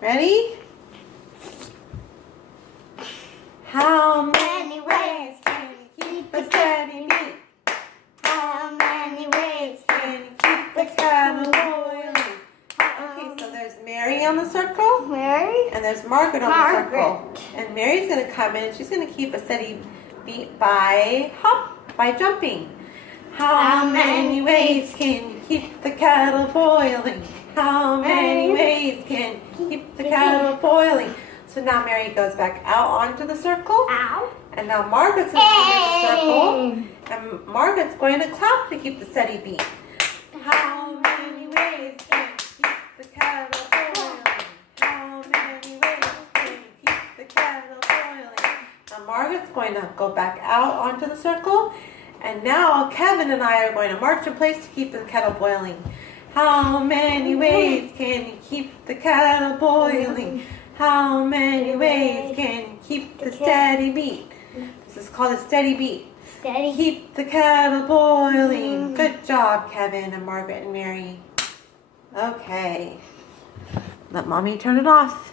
Ready? How many ways can you keep a steady beat? How many ways Can you keep the kettle boiling? Okay, so there's Mary on the circle, Mary? and there's Margaret on the circle. And Mary's going to come in, she's going to keep a steady beat by jumping. How many ways can you keep the kettle boiling? How many ways can you keep the kettle boiling? So now Mary goes back out onto the circle. Ow. And now Margaret's going to come in the circle. And Margaret's going to clap to keep the steady beat. How many ways can you keep the kettle boiling? How many ways can you keep the kettle boiling? Now Margaret's going to go back out onto the circle. And now Kevin and I are going to march in place to keep the kettle boiling. How many ways can you keep the kettle boiling? How many ways can you keep the steady beat? This is called a steady beat. Steady. Keep the kettle boiling. Good job, Kevin and Margaret and Mary. Okay. Let Mommy turn it off.